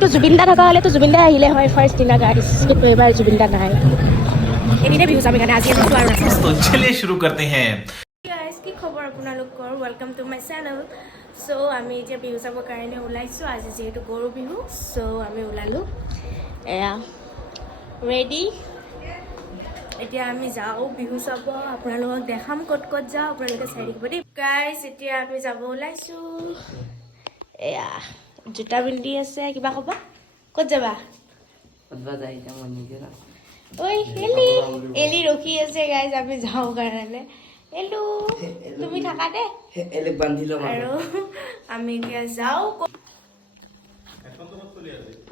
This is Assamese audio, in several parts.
তো জুবিন দা থকা হলে তো জুবিন দা আহিলে হয় ফার্স্ট দিনা গাইস, কিন্তু এবার জুবিন দা নাই। এদিনে বিহু যাম কাৰণে আজি আমি চোৱাৰ আছে। तो चलिए शुरू करते हैं। গাইস কি খবৰ আপোনালোকৰ? Welcome to my channel. So আমি এতিয়া বিহু চাবৰ কাৰণে ওলাইছোঁ। আজি যেহেতু গৰু বিহু, সো আমি ওলালোঁ। এয়া ৰেডি। এতিয়া আমি যাওঁ বিহু চাব, আপোনালোকক দেখাম ক'ত ক'ত যাওঁ, আপোনালোকে চাই থাকিব দেই। গাইস এতিয়া আমি যাব ওলাইছোঁ। এয়া জোতা পিন্ধি আছে, কিবা ক'ব? ক'ত যাবা? ঐ এলি ৰখি আছে গাইজ, আমি যাওঁ কাৰণে। এলু তুমি থাকা দে আৰু আমি এতিয়া যাওঁ।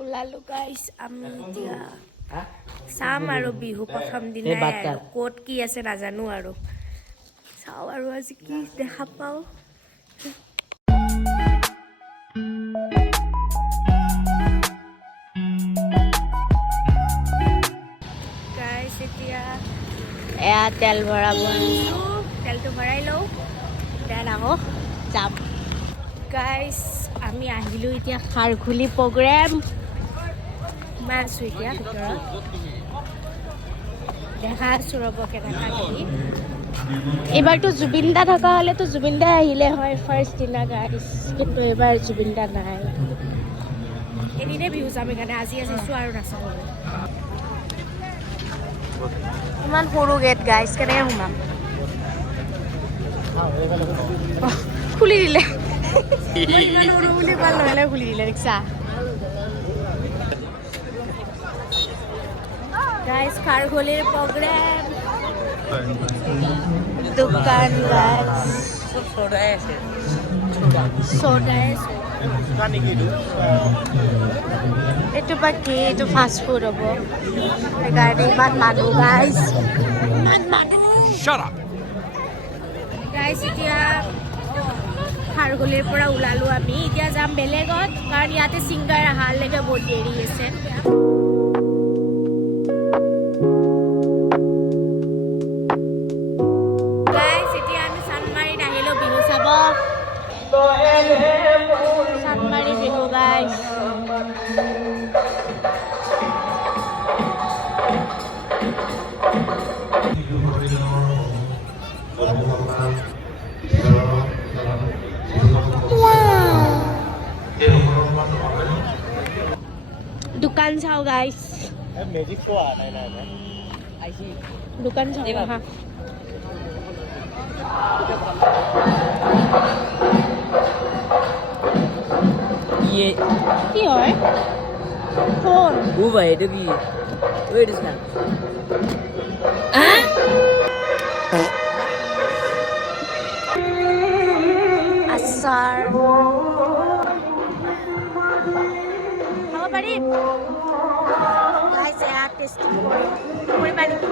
ওলালো গাইজ, আমি এতিয়া চাম আৰু বিহু প্ৰথম দিনাই আৰু ক'ত কি আছে নাজানো আৰু চাওঁ আৰু আজি কি দেখা পাওঁ। এতিয়া এয়া তেল ভৰাব আনিছোঁ, তেলটো ভৰাই লওঁ, দেন আকৌ যাম। গাইজ আমি আহিলোঁ এতিয়া খাৰঘুলি প্ৰগ্ৰেম। সোমাই আছোঁ এতিয়া ভিতৰত, দেখা আছোঁ ৰ'ব কেনেকুৱা কি। এইবাৰতো জুবিন দা থকা হ'লেতো জুবিন দা আহিলে হয় ফাৰ্ষ্ট দিনা গাইজ, কিন্তু এইবাৰ জুবিন দা নাই। এদিনে বিহু যাম সেইকাৰণে আজি চোৱা আৰু নাচাওঁ। ইমান সৰু গেট গাইজ, কেনেকৈ সোমাম? খুলি দিলে ইমান সৰু বুলি ইমান নহ'লে খুলি দিলে ৰিক্সা। গাইজ খাৰঘুলিৰ প্ৰগ্ৰেম, দোকান গাইজ চদাই আছে। এইটো বা কি? এইটো ফাষ্ট ফুড হ'ব সেইকাৰণে ইমান মানুহ গাইজ, ইমান মানুহ গাইজ। এতিয়া খাৰঘুলিৰ পৰা ওলালোঁ আমি, এতিয়া যাম বেলেগত, কাৰণ ইয়াতে ছিংগাৰ অহালৈকে বহুত দেৰি আছে। গাইজ এতিয়া আমি চানমাৰীত আহিলোঁ বিহু চাব। চানমাৰী বিহু গাইজ। দোকান চাওঁ গাইজ, দোকান চাওঁ হা। কি হয় ফোন? এইটো কি? আচাৰ খাব পাৰিম গাইজ, এয়া টেষ্টি কৰিবা নেকি?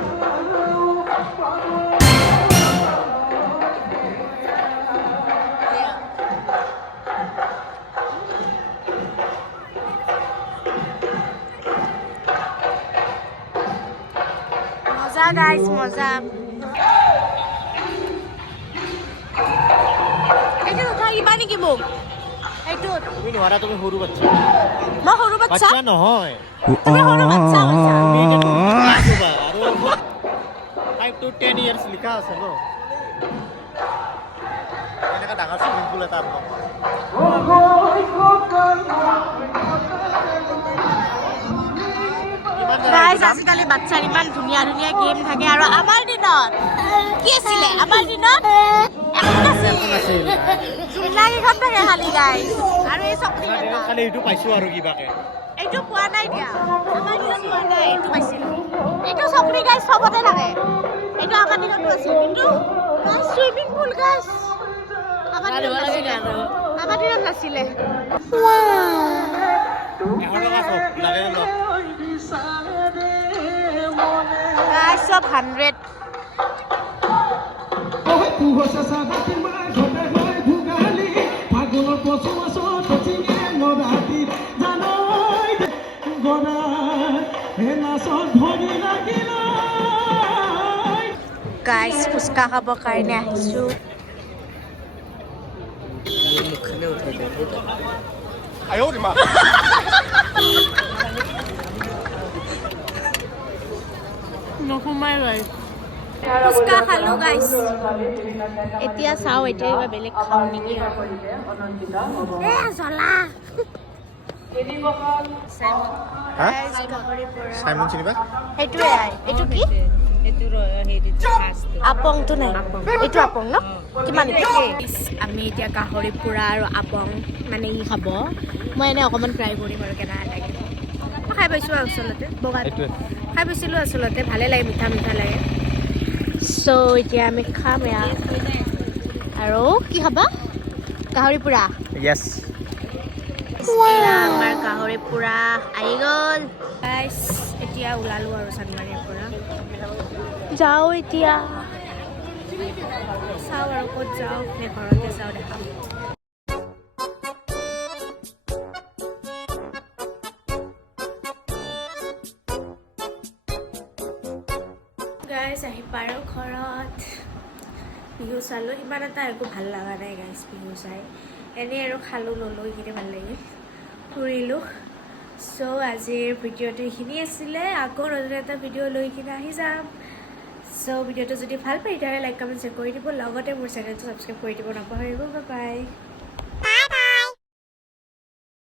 মজা গাইজ মজা। এইটো উঠাইবা নেকি মোক? এইটো তুমি নোৱাৰা, তুমি সৰু বাচ্চা। মই সৰু বাচ্চা নহয়, তুমি সৰু বাচ্চা কৈছা। আৰু 5 to 10 years লিখা আছে ন, এনেকা ডাঙৰ চুইমিং পুল এটা। গাইজ আজিকালি বাচ্চাৰ ইমান ধুনীয়া ধুনীয়া গেম থাকে, আৰু আমাৰ দিনত কি আছিলে? আমাৰ দিনত জুইলাকেইখন থাকে খালি গাইজ, আৰু এই চকৰি খালি এইটো পাইছোঁ আৰু কিবাকে। এইটো পোৱা নাই দিয়া, আমাৰ দিনত পোৱা নাই, এইটো পাইছিলোঁ। এইটো চকৰি গাইজ চবতে থাকে, এইটো আমাৰ দিনতো আছিল, কিন্তু চুইমিং পুল গাইজ আমাৰ দিনত নাছিলে। গাইজ চব 100। গাইজ ফুচকা খাবৰ কাৰণে আহিছোঁ।哎呦我的妈！ ফুচকা খালোঁ গাইছ এতিয়া চাওঁ এতিয়া কিবা বেলেগ খাওঁ নেকি এ জ্বলা হা সাইমন চিনিবা সেইটোৱে এইটো কি আপংটো নাই এইটো আপং ন কিমান আমি এতিয়া গাহৰি পোৰা আৰু আপং মানে ই খাব মই এনেই অকণমান ট্ৰাই কৰিম আৰু কেনেকুৱা লাগে মই খাই পাইছোঁ আচলতে বগা খাই পাইছিলোঁ আচলতে ভালে লাগে মিঠা মিঠা লাগে চ' এতিয়া আমি খাম এয়া আৰু কি খাবা গাহৰি পোৰা ইয়েছ আমাৰ গাহৰি পোৰা আহি গ'ল গাইছ এতিয়া ওলালোঁ আৰু চানমাৰীৰ পৰা যাওঁ এতিয়া চাওঁ আৰু ক'ত যাওঁ নে ঘৰতে যাওঁ দেখাম গাইছ আহি পাৰোঁ ঘৰত বিহু চালোঁ ইমান এটা একো ভাল লগা নাই গাইছ বিহু চাই এনেই আৰু খালোঁ ল'লোঁ এইখিনি ভাল লাগিল ফুৰিলোঁ চ' আজিৰ ভিডিঅ'টো এইখিনি আছিলে আকৌ নতুন এটা ভিডিঅ' লৈ কিনে আহি যাম চ' ভিডিঅ'টো যদি ভাল পায় তেতিয়াহ'লে লাইক কমেণ্ট শ্বেয়াৰ কৰি দিব লগতে মোৰ চেনেলটো ছাবস্ক্ৰাইব কৰি দিব নাপাহৰিব বাই বাই